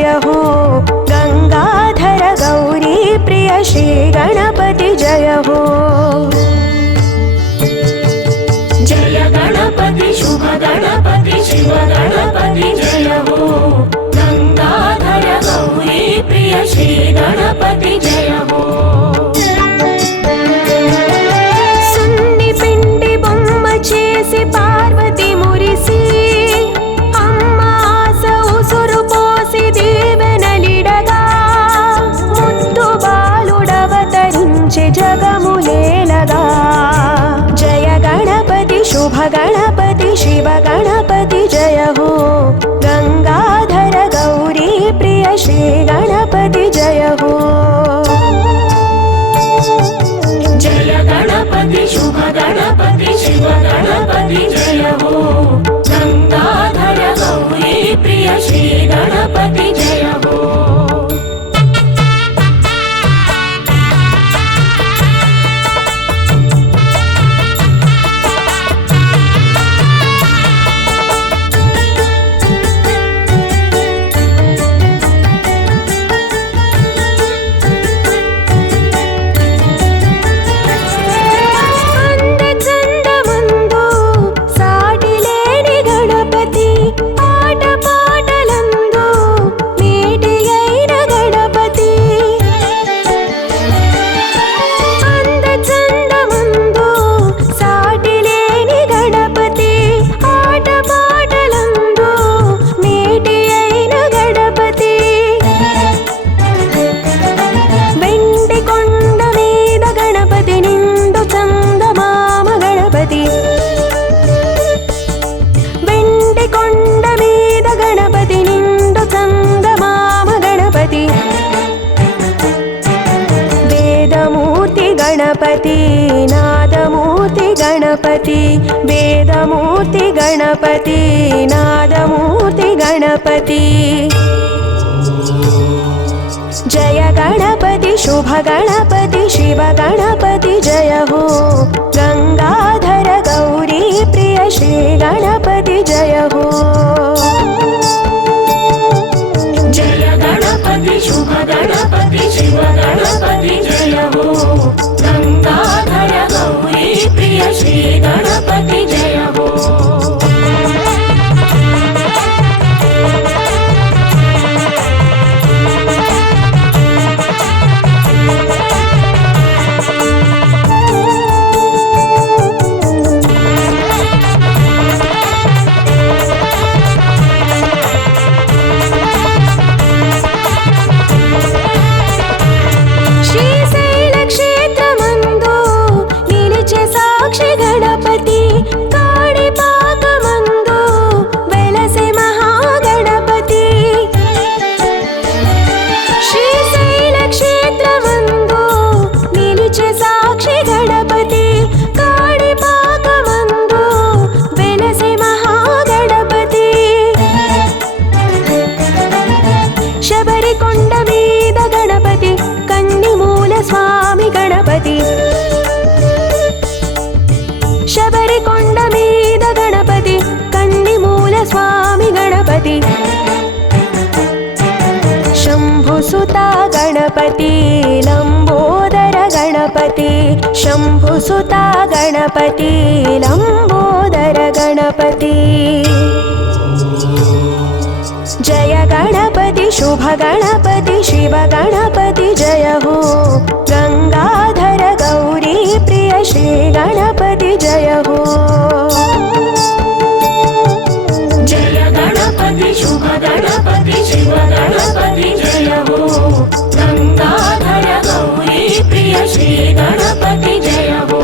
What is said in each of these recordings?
जय हो गंगाधर गौरी प्रिय श्री गणपति जय हो जय गणपति शुभ गणपति शिव गणपति जय हो गंगाधर गौरी प्रिय श्री गणपति जय हो सुन्नि पिंडी बोम्म चेसी पार्वती मुरिसी अम्म आस उसुरु पोसी दीवेनलिडगा मुद्दु बालुडवतरिंचि जगमुलेलगा जय गणपति शुभ गणपति शिव गणपति जय हो गंगाधर गौरी प्रिय श्री गणपति जय हो जय गणपति शुभ गणपति शिव गणपति जय हो गंगाधर गौरी प्रिय श्री गणपति जय हो गणपति नादमूर्ति गणपति वेदमूर्ति गणपति नादमूर्ति गणपति जय गणपति शुभ गणपति शिव गणपति जय हो गंगाधर गौरी प्रिय श्री गणपति जय हो जय गणपति शुभ गणपति शिव गणपति जय हो गंगाधर गौरी प्रिय श्री गणपति जय हो शबरिकोंड मीद गणपति कन्निमूल स्वामी गणपति शंभुसुता गणपति लंबोदर गणपति शंभुसुता गणपति लंबोदर गणपति जय गणपति शुभ गणपति शिव गणपति जय हो गंगाधर गौरी प्रिय श्री गणपति जय हो जय गणपति शुभ गणपति शिव गणपति जय हो गंगाधर गौरी प्रिय श्री गणपति जय हो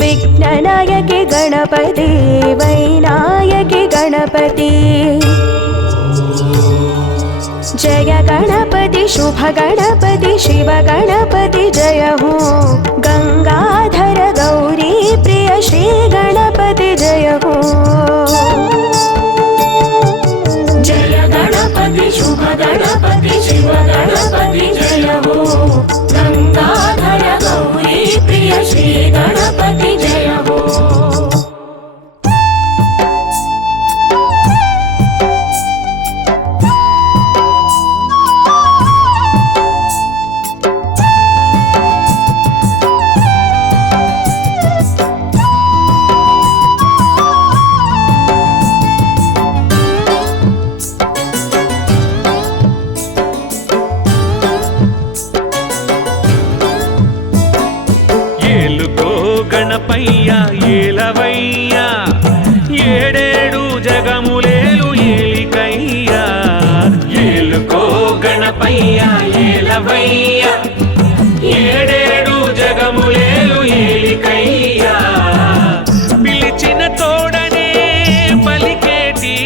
विघ्ननायकि गणपति वैनायकि गणपति जय गणपति शुभ गणपति शिव गणपति जय हो गंगाधर गौरी प्रिय श्री गणपति जय हो जय गणपति शुभ गणपति शिव गणपति जय हो गंगाधर गौरी प्रिय श्री गणपति जय हो గణపయ్యా ఏలవయ్యా ఏడేడు జగములేలు ఏలికయ్యా ఏలుకో గణపయ్యా ఏలవయ్యా ఏడేడు జగములేలు ఏలికయ్యా పిలిచిన తోడనే పలికేటి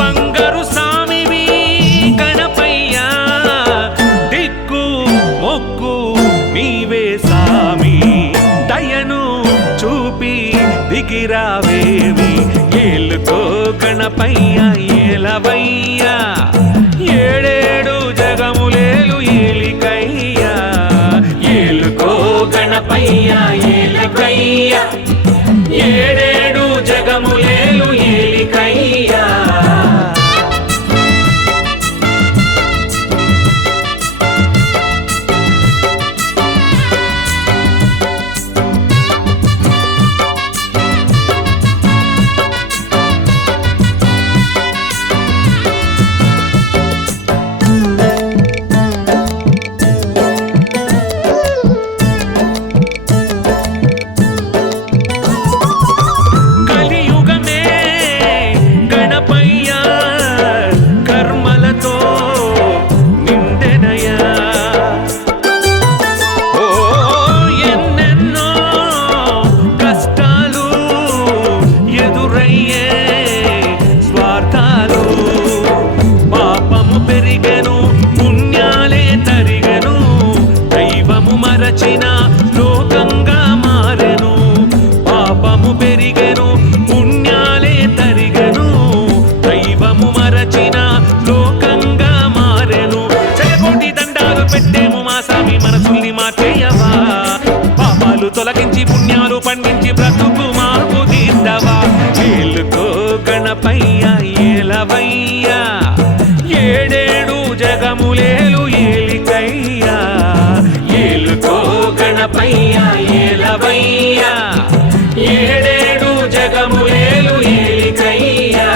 బంగారు సామివి గణపయ్యా దిక్కు మొక్కు నీవే సామి దయను చూపి దిగిరావేమి ఏలుకో గణపయ్యా ఏలవయ్యా ఏడేడు జగములేలు ఏలికయ్యా ఏలుకో గణపయ్యా ఏలవయ్యా ఏడేడు జగములేలు ఏలికయ్యా మరచిన లోకంగా మారెను పాపము పెరిగెను పుణ్యాలే తరిగెను దైవము మరచిన లోకంగా మారెను చెలకోటి దండాలు పెట్టేము మా సామి మనసుల్ని మార్చేయవా పాపాలు తొలగించి పుణ్యాలు పండించి బ్రతుకు మాకు తీర్చవా ఏలుకో గణపయ్యా ఏలవయ్యా ఏడేడు జగములేలు ఏలికయ్యా ఏలుకో గణపయ్యా ఏలవయ్యా ఏడేడు జగములేలు ఏలికయ్యా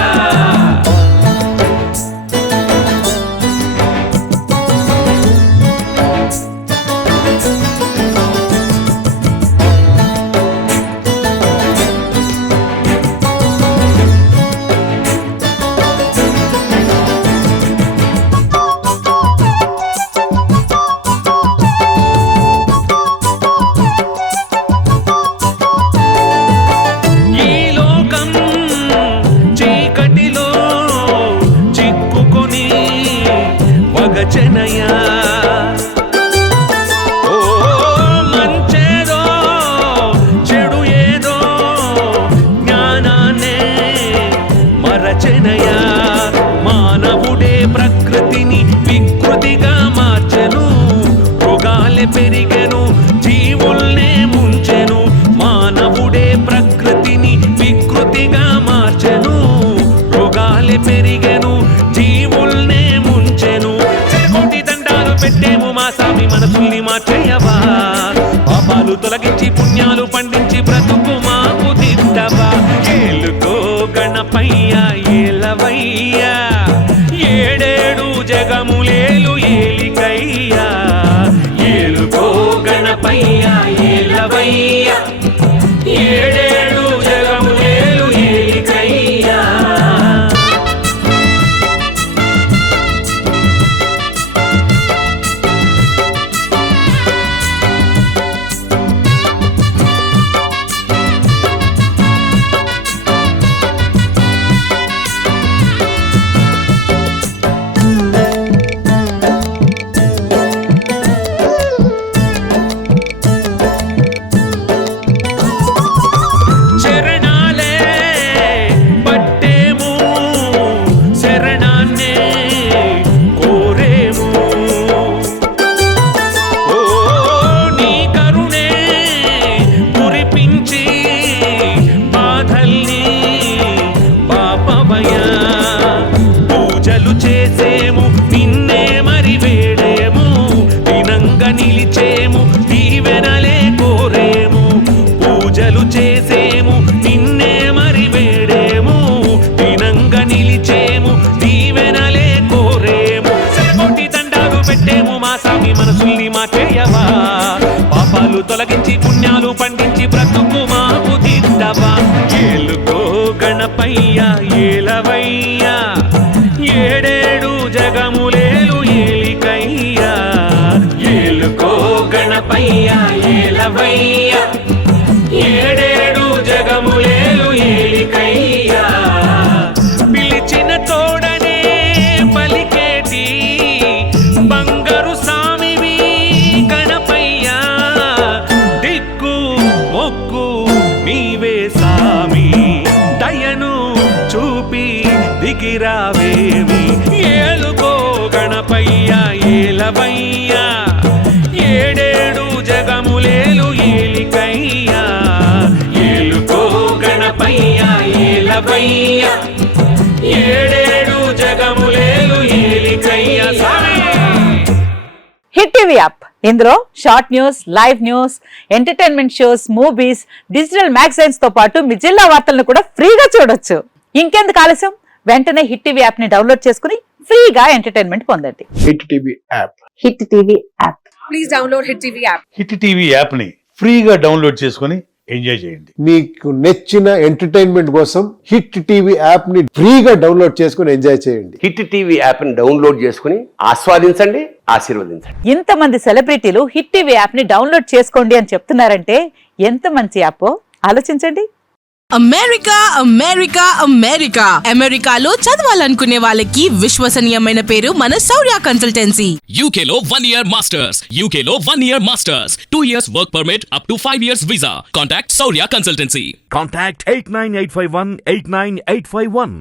వగచనయా ఓ మంచేదో చెడు ఏదో జ్ఞానాన్నే మరచనయా మానవుడే ప్రకృతిని వికృతిగా మార్చెను రోగాలే పెరిగెను జీవుల్నే ముంచెను మానవుడే ప్రకృతిని వికృతిగా మార్చెను రోగాలే పెరిగెను జీవుల్నే ముంచెను చెలకోటి దండాలు పెట్టేము మా సామి మనసుల్ని మార్చేయవా పాపాలు తొలగించి పుణ్యాలు పండించి బ్రతుకు మాకు దిద్దవా ఏలుకో గణపయ్యా ఏలవయ్యా ఏడేడు జగములేలు ఏలికయ్యా ఏలుకో గణపయ్యా ఏలవయ్యా ఏడేడు జగములేలు ఏలికయ్యా చేసేము నిన్నే మరి వేడేము దీనంగా నిలిచేము దీవెనలే కోరేము సెలగొట్టి దండాలు పెట్టేము మా సామి మనసుల్ని మార్చేయవా పాపాలు తొలగించి పుణ్యాలు పండించి బ్రతుకు మాకు దిద్దవా ఏలుకో గణపయ్య ఏలవయ్యా ఏడేడు జగములేలు ఏలికయ్యా ఏలుకో గణపయ్య ఏలవయ్యా ఏడేడు జగములేలు ఏలికయ్యా పిలిచిన తోడనే పలికేటి బంగారు సామివి గణపయ్యా దిక్కు మొక్కు నీవే సామి దయను చూపి దిగిరావేమి ఏలుకో గణపయ్య ఏలవయ్యా ఏడేడు జగములేలు ఏలికయ్యా ఏలుకో గణపయ్య ఏలవయ్యా ఏడేడు జగములేలు ఏలికయ్యా సామి. హిట్ టీవీ యాప్ ఇందులో short news, live news, entertainment shows, movies, digital magazines తో పాటు మీ జిల్లా వార్తలను కూడా ఫ్రీగా చూడొచ్చు. ఇంకెందుకు ఆలస్యం, వెంటనే హిట్ టీవీ యాప్ ని డౌన్లోడ్ చేసుకుని ఫ్రీగా ఎంటర్టైన్మెంట్ పొందండి. Hit TV app. Hit TV app. Please download hit TV app. Hit TV యాప్ని ఫ్రీగా డౌన్లోడ్ చేసుకొని ఎంజాయ్ చేయండి. మీకు నచ్చిన ఎంటర్టైన్మెంట్ కోసం హిట్ టీవీ యాప్ ని ఫ్రీగా డౌన్లోడ్ చేసుకొని ఎంజాయ్ చేయండి. హిట్ టీవీ యాప్ని డౌన్లోడ్ చేసుకుని ఆస్వాదించండి, ఆశీర్వదించండి. ఇంతమంది సెలబ్రిటీలు హిట్ టీవీ యాప్ ని డౌన్లోడ్ చేసుకోండి అని చెప్తున్నారంటే ఎంత మంచి యాప్ ఆలోచించండి. అమెరికా అమెరికా అమెరికా అమెరికాలో చదవాలనుకునే వాళ్ళకి విశ్వసనీయమైన పేరు మన శౌర్య కన్సల్టెన్సీ. UK లో 1 year masters, UK లో 1 year masters, 2 years work permit up to 5 years visa. Contact Saurya Consultancy. Contact 89851 89851.